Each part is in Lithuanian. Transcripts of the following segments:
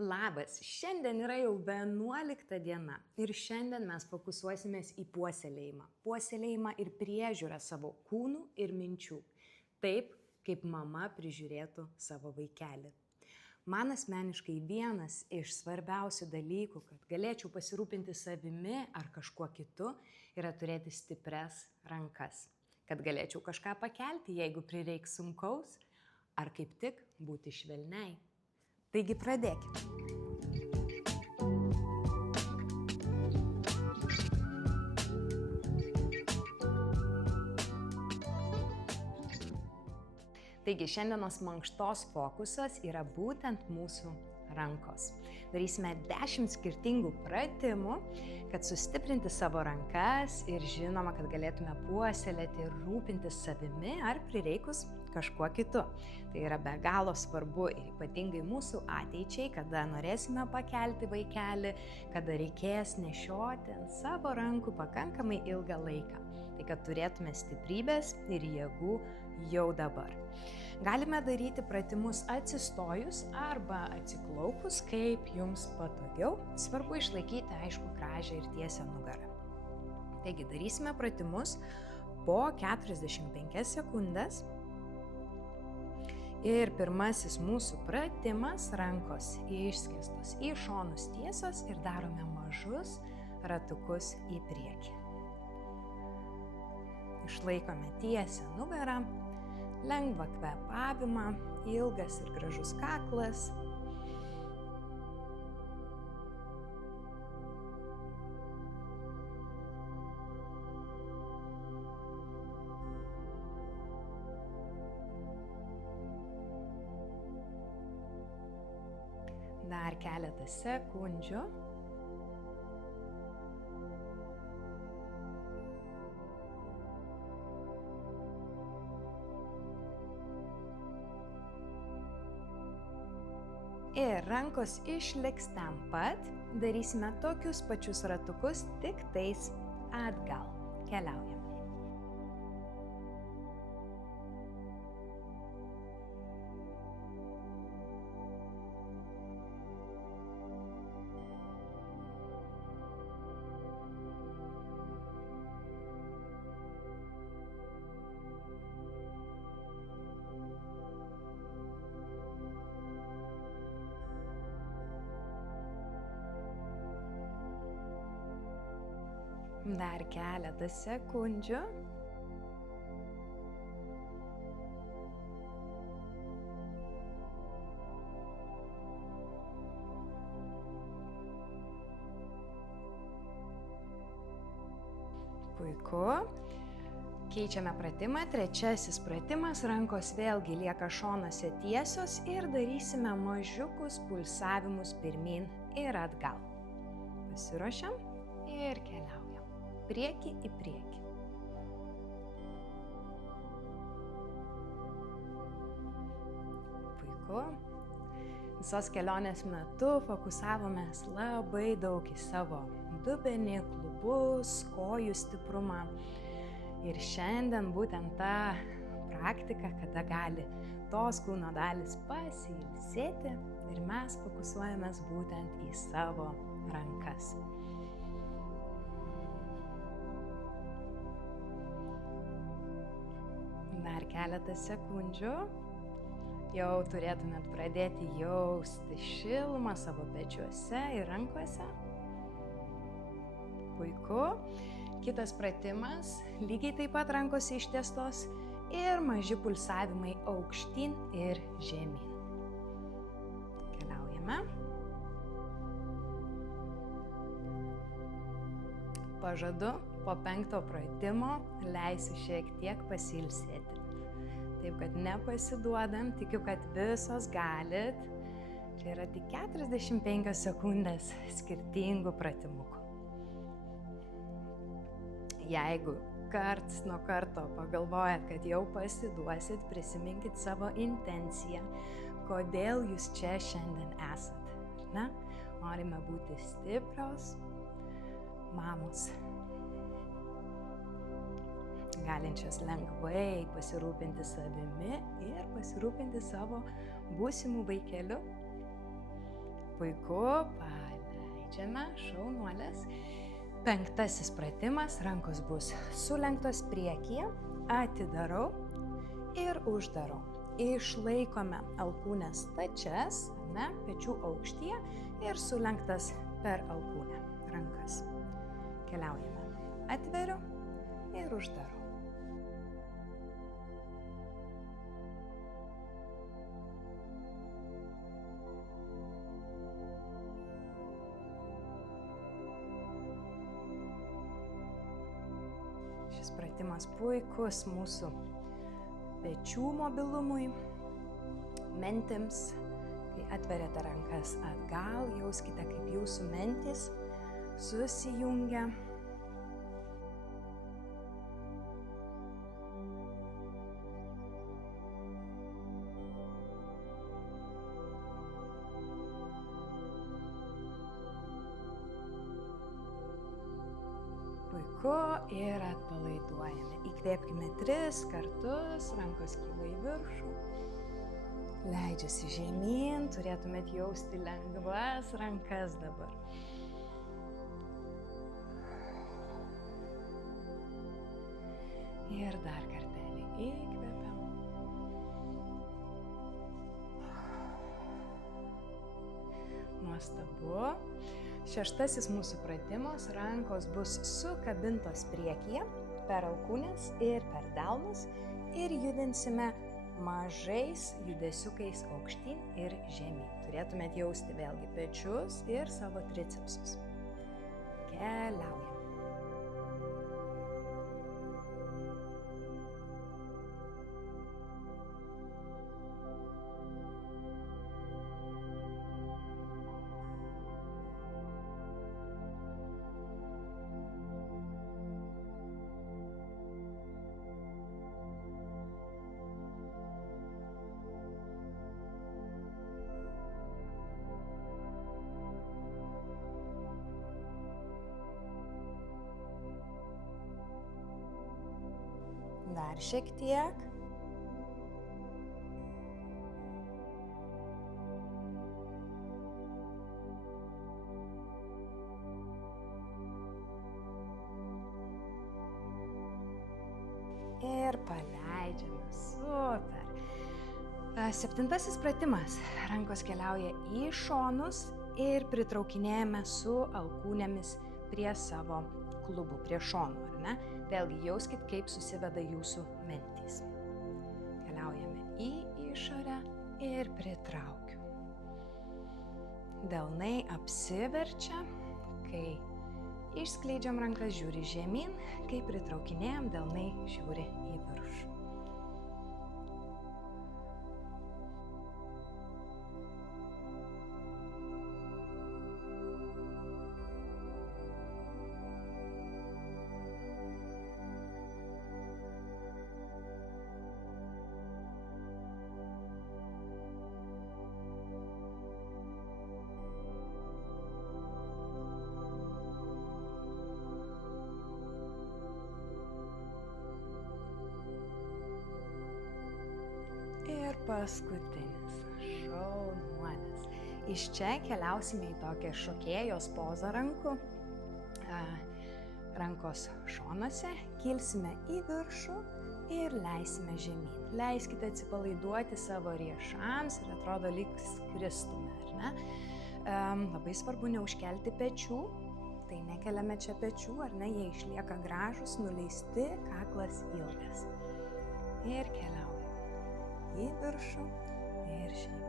Labas, šiandien yra jau 11 diena ir šiandien mes fokusuosimės į puoselėjimą. Puoselėjimą ir priežiūrą savo kūnų ir minčių. Taip, kaip mama prižiūrėtų savo vaikelį. Man asmeniškai vienas iš svarbiausių dalykų, kad galėčiau pasirūpinti savimi ar kažkuo kitu, yra turėti stipres rankas. Kad galėčiau kažką pakelti, jeigu prireiks sunkaus, ar kaip tik būti švelniai. Taigi pradėkime. Taigi šiandienos mankštos fokusas yra būtent mūsų rankos. Darysime 10 skirtingų pratimų, kad sustiprinti savo rankas ir žinoma, kad galėtume puoselėti ir rūpintis savimi ar prireikus kažkuo kitu. Tai yra be galo svarbu ir ypatingai mūsų ateičiai, kada norėsime pakelti vaikelį, kada reikės nešioti ant savo rankų pakankamai ilgą laiką. Tai kad turėtume stiprybės ir jėgų jau dabar. Galime daryti pratimus atsistojus arba atsiklaupus, kaip jums patogiau. Svarbu išlaikyti, aišku, gražią ir tiesią nugarą. Taigi darysime pratimus po 45 sekundės. Ir pirmasis mūsų pratimas, rankos išskėstos į šonus tiesios ir darome mažus ratukus į priekį. Išlaikome tiesią nugarą, lengvą kvėpavimą, ilgas ir gražus kaklas. Dar keletą sekundžių. Ir rankos išliks ten pat, darysime tokius pačius ratukus, tik tais atgal. Keliaujame. Dar keletą sekundžių. Puiku. Keičiame pratimą. Trečiasis pratimas. Rankos vėlgi lieka šonuose tiesios ir darysime mažiukus pulsavimus pirmyn ir atgal. Pasiruošiam ir keliaujam. Priekį į priekį. Puiku. Visos kelionės metu fokusavomės labai daug į savo dubenį, klubus, kojų stiprumą. Ir šiandien būtent ta praktika, kada gali tos kūno dalys pasiilsėti ir mes fokusuojamės būtent į savo rankas. Dar keletą sekundžių. Jau turėtumėt pradėti jausti šilumą savo pečiuose ir rankose. Puiku. Kitas pratimas. Lygiai taip pat rankos ištiestos ir maži pulsavimai aukštyn ir žemyn. Keliaujame. Pažadu, po 5 pratimo leisiu šiek tiek pasiilsėti. Taip, kad nepasiduodam, tikiu, kad visos galit. Čia yra tik 45 sekundės skirtingų pratimukų. Jeigu karts nuo karto pagalvojat, kad jau pasiduosit, prisiminkit savo intenciją, kodėl jūs čia šiandien esat. Ne? Norime būti stiprios mamos, galinčios lengvai pasirūpinti savimi ir pasirūpinti savo būsimų vaikeliu. Puiku, paleidžiame, šaunuolės. 5. pratimas, rankos bus sulenktos priekyje, atidarau ir uždarau. Išlaikome alkūnes stačias, pečių aukštyje ir sulenktas per alkūnę rankas. Keliaujame. Atveriu ir uždarau. Šis pratimas puikus mūsų pečių mobilumui, mentims. Kai atveriate rankas atgal, jauskite, kaip jūsų mentys susijungia. Puiku ir atpalaiduojame. Įkvėpkime 3 kartus, rankos kyla į viršų. Leidžiasi žemyn, turėtumėt jausti lengvas rankas dabar. Ir dar kartelį įkvepiam. Nuostabu. 6. mūsų pratimas, rankos bus sukabintos priekyje, per alkūnes ir per delnus ir judinsime mažais judesiukais aukštyn ir žemyn. Turėtumėt jausti vėlgi pečius ir savo tricepsus. Keliaujam. Dar šiek tiek. Ir paleidžiame. Super. 7. pratimas. Rankos keliauja į šonus ir pritraukinėjame su alkūnėmis prie savo klubų, prie šonų, ar ne? Vėlgi jauskit, kaip susiveda jūsų mentys. Keliaujame į išorę ir pritraukiu. Delnai apsiverčia, kai išskleidžiam rankas, žiūri žemyn, kai pritraukinėjam, delnai žiūri į viršų. Ir paskutinis, šaunuolis. Iš čia keliausime į tokią šokėjos pozą rankų. Rankos šonuose, kilsime į viršų ir leisime žemyn. Leiskite atsipalaiduoti savo riešams ir atrodo lyg skristume, ar ne? Labai svarbu neužkelti pečių, tai nekeliame čia pečių, ar ne? Jie išlieka gražus, nuleisti, kaklas ilgas. Ir keliaujame į viršų ir žemyn.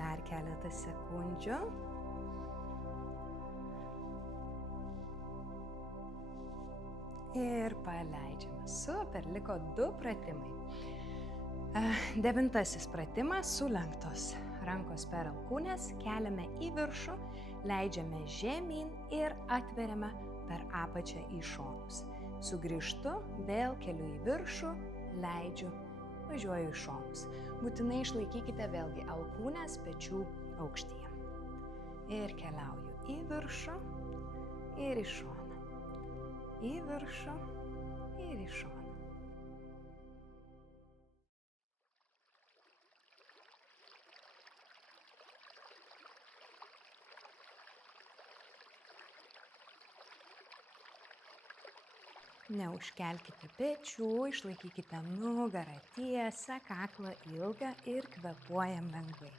Dar keletą sekundžių. Ir paleidžiame. Super, liko 2 pratimai. 9 pratimas - sulenktos rankos per alkūnes, keliame į viršų, leidžiame žemyn ir atveriame per apačią į šonus. Sugrįžtu, vėl keliu į viršų, leidžiu, važiuoju į šonus. Būtinai išlaikykite vėlgi alkūnes pečių aukštyje. Ir keliauju į viršų ir į šoną. Į viršų ir į šoną. Neužkelkite pečių, išlaikykite nugarą tiesą, kaklą ilgą ir kvėpuojam lengvai.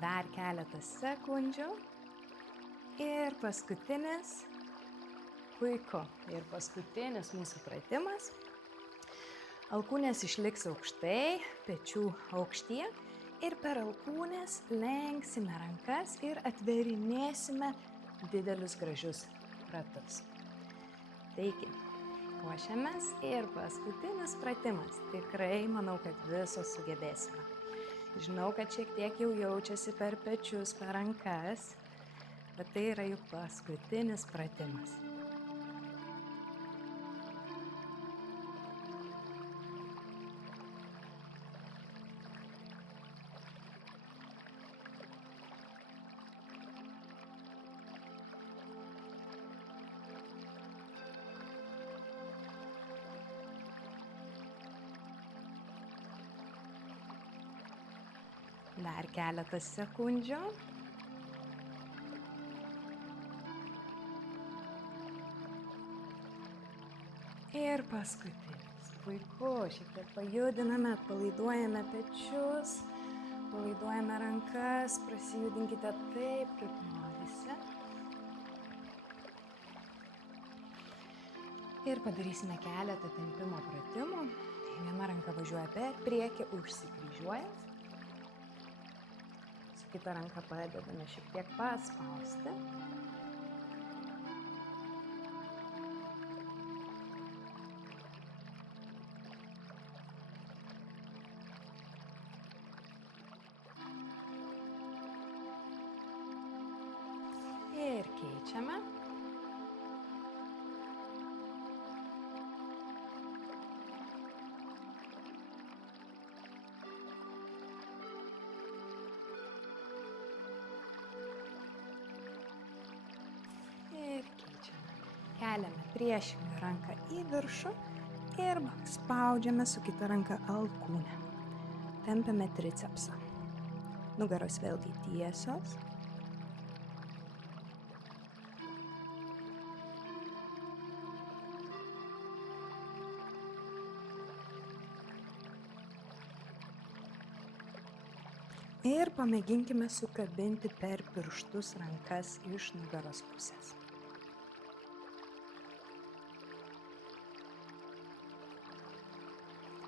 Dar keletas sekundžių. Ir paskutinis. Puiku. Ir paskutinis mūsų pratimas. Alkūnės išliks aukštai, pečių aukštyje. Ir per alkūnės lenksime rankas ir atverinėsime didelius gražius ratus. Taigi, ruošiamės ir paskutinis pratimas. Tikrai manau, kad visos sugebėsime. Žinau, kad šiek tiek jau jaučiasi per pečius, per rankas, bet tai yra juk paskutinis pratimas. Dar keletas sekundžių. Ir paskutinis. Puiku, šiek tiek pajudiname, atpalaiduojame pečius, palaiduojame rankas, prasijudinkite taip, kaip norisi. Ir padarysime keletą tempimo pratimų. Viena ranka važiuoja per priekį, užsikryžiuojant. Kita ranka padedame šiek tiek paspausti. Ir keičiame. Keliame priešingą ranką į viršų ir spaudžiame su kita ranka alkūnę. Tempiame tricepsą. Nugaros vėlgi tiesios. Ir pamėginkime sukabinti per pirštus rankas iš nugaros pusės.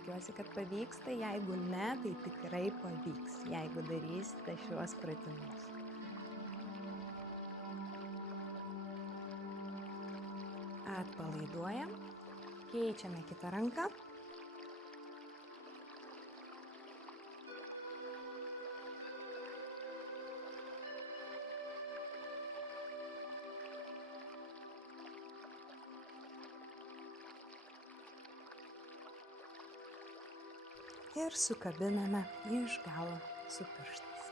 Tikiuosi, kad pavyksta, jeigu ne, tai tikrai pavyks, jeigu darysite šiuos pratimus. Atpalaiduojam, keičiame kitą ranką. Ir sukabiname iš galo su pirštais.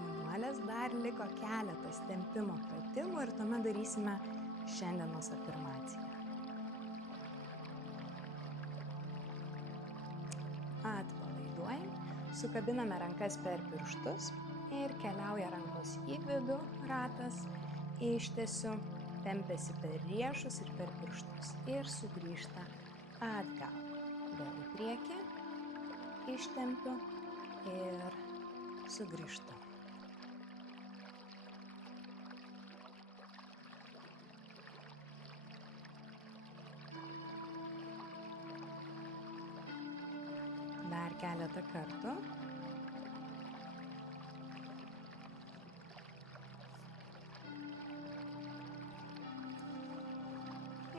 Jaunuolės, dar liko keletas tempimo pratimų ir tuomet darysime šiandienos afirmaciją. Atpalaiduojam. Sukabiname rankas per pirštus ir keliauja rankos į vidų, ratas, ištesiu, tempiasi per riešus ir per pirštus ir sugrįžta atgal. Vėl į priekį, ištempiu ir sugrįžtu. Dar keletą kartų.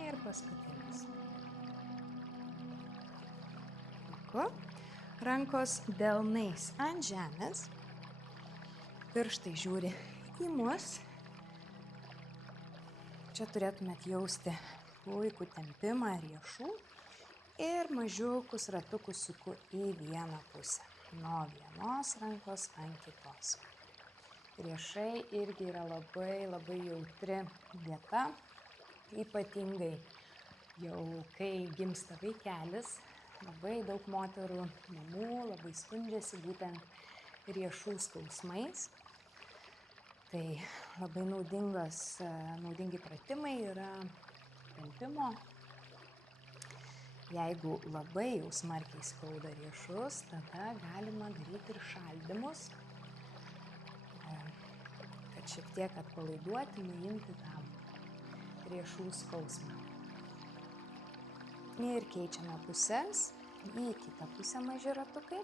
Ir paskutinis. Puiku. Rankos delnais ant žemės. Pirštai žiūri į mus. Čia turėtumėt jausti puikų tempimą riešų. Ir mažiukus ratukus suku į vieną pusę. Nuo vienos rankos ant kitos. Riešai irgi yra labai jautri vieta. Ypatingai jau kai gimsta vaikelis. Labai daug moterų, mamų labai skundžiasi būtent riešų skausmais. Tai labai naudingi pratimai yra tempimo. Jeigu labai jau smarkiai skauda riešus, tada galima daryti ir šaldymus, kad šiek tiek atpalaiduoti, nuimti tą riešų skausmą. Ir keičiame puses, į kitą pusę maži ratukai.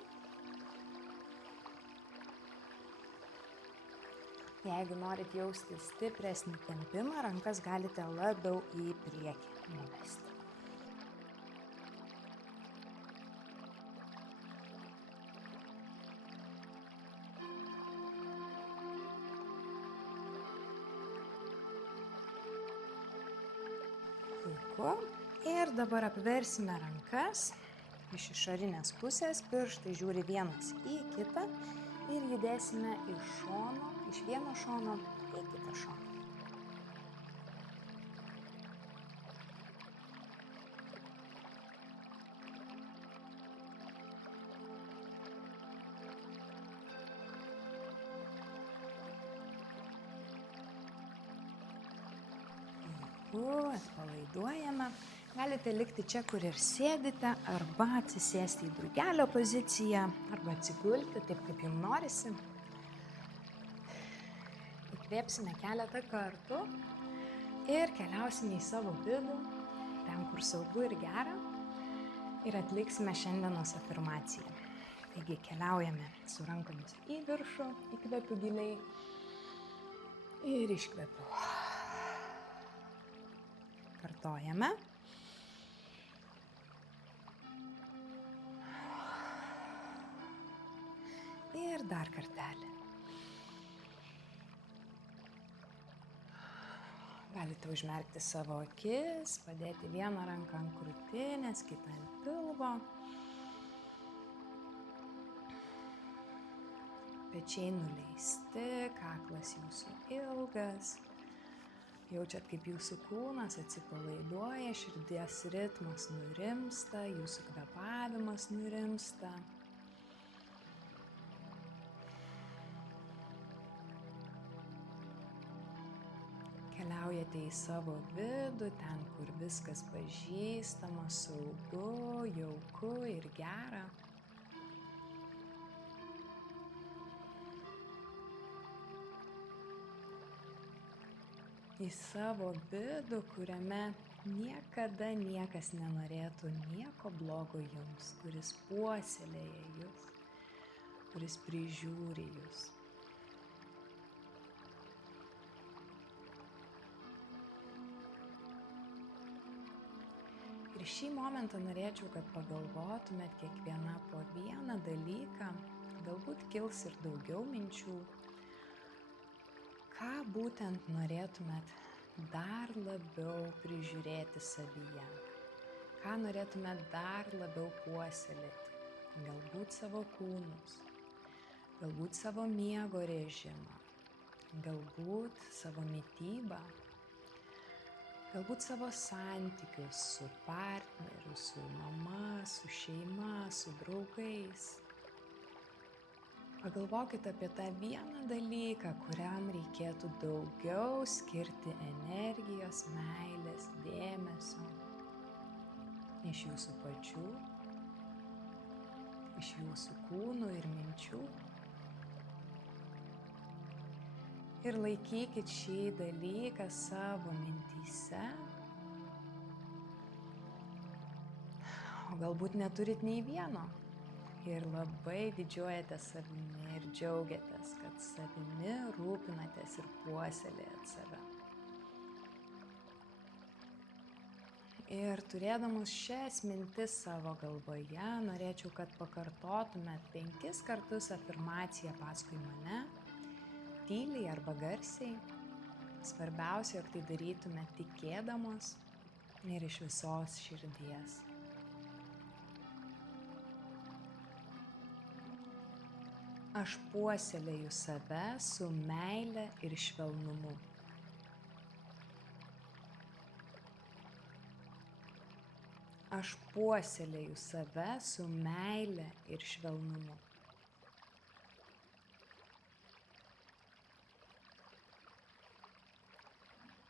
Jeigu norit jausti stipresnį tempimą, rankas galite labiau į priekį numesti. Puiku. Ir dabar apversime rankas iš išorinės pusės, pirštai žiūri vienas į kitą ir judėsime iš vieno šono į kitą šoną. Atpalaiduojame. Galite likti čia, kur ir sėdite, arba atsisėsti į drugelio poziciją, arba atsigulti taip, kaip jums norisi. Įkvėpsime keletą kartų ir keliausime į savo vidų, ten, kur saugu ir gera, ir atliksime šiandienos afirmaciją. Taigi keliaujame su rankomis į viršų, įkvepiu giliai ir iškvepiu. Kartojame. Ir dar kartelį. Galite užmerkti savo akis, padėti vieną ranką ant krūtinės, kitą ant pilvo. Pečiai nuleisti, kaklas jūsų ilgas. Jaučiat, kaip jūsų kūnas atsipalaiduoja, širdies ritmas nurimsta, jūsų kvėpavimas nurimsta. Keliaujate į savo vidų, ten, kur viskas pažįstama, saugu, jauku ir gera. Į savo vidų, kuriame niekada niekas nenorėtų nieko blogo jums, kuris puoselėja jus, kuris prižiūri jus. Ir šį momentą norėčiau, kad pagalvotumėt kiekviena po vieną dalyką, galbūt kils ir daugiau minčių. Ką būtent norėtumėt dar labiau prižiūrėti savyje? Ką norėtumėt dar labiau puoselėti? Galbūt savo kūnus, galbūt savo miego režimą, galbūt savo mitybą, galbūt savo santykius su partneriu, su mama, su šeima, su draugais. Pagalvokite apie tą vieną dalyką, kuriam reikėtų daugiau skirti energijos, meilės, dėmesio iš jūsų pačių, iš jūsų kūnų ir minčių. Ir laikykit šį dalyką savo mintyse. O galbūt neturit nei vieno. Ir labai didžiuojatės savimi ir džiaugiatės, kad savimi rūpinatės ir puoselėjat save. Ir turėdamus šias mintis savo galvoje, norėčiau, kad pakartotumėt 5 kartus afirmaciją paskui mane, tyliai arba garsiai. Svarbiausia, jog tai darytumėt tikėdamos ir iš visos širdies. Aš puoselėju save su meile ir švelnumu. Aš puoselėju save su meile ir švelnumu.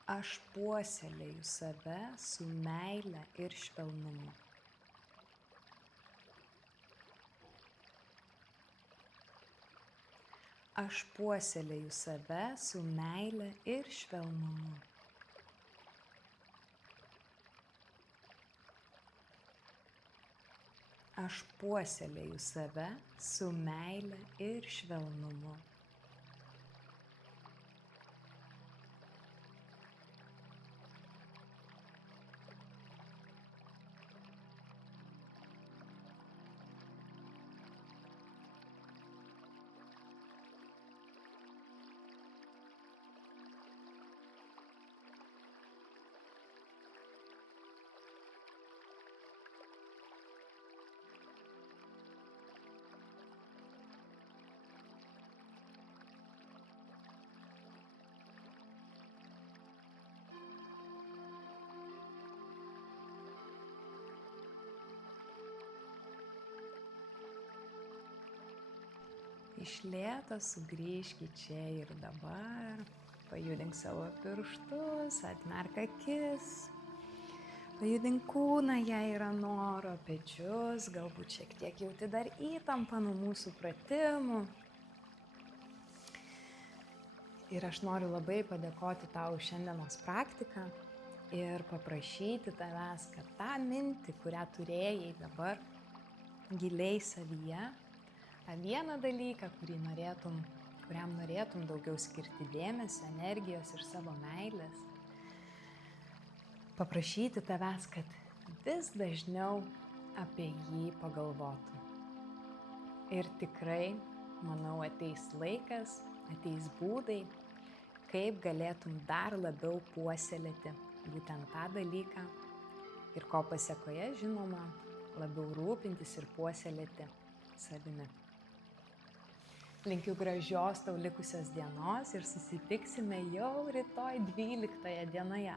Aš puoselėju save su meile ir švelnumu. Aš puoselėju save su meile ir švelnumu. Aš puoselėju save su meile ir švelnumu. Iš lėto sugrįžk į čia ir dabar, pajudink savo pirštus, atmerk akis, pajudink kūną, jei yra noro, pečius, galbūt šiek tiek jauti dar įtampą nuo mūsų pratimų. Ir aš noriu labai padėkoti tau už šiandienos praktiką ir paprašyti tavęs, kad tą mintį, kurią turėjai dabar giliai savyje, tą vieną dalyką, kuriam norėtum daugiau skirti dėmesio, energijos ir savo meilės, paprašyti tavęs, kad vis dažniau apie jį pagalvotum. Ir tikrai, manau, ateis laikas, ateis būdai, kaip galėtum dar labiau puoselėti būtent tą dalyką ir ko pasekoje, žinoma, labiau rūpintis ir puoselėti savimi. Linkiu gražios tau likusios dienos ir susitiksime jau rytoj 12 dienoje.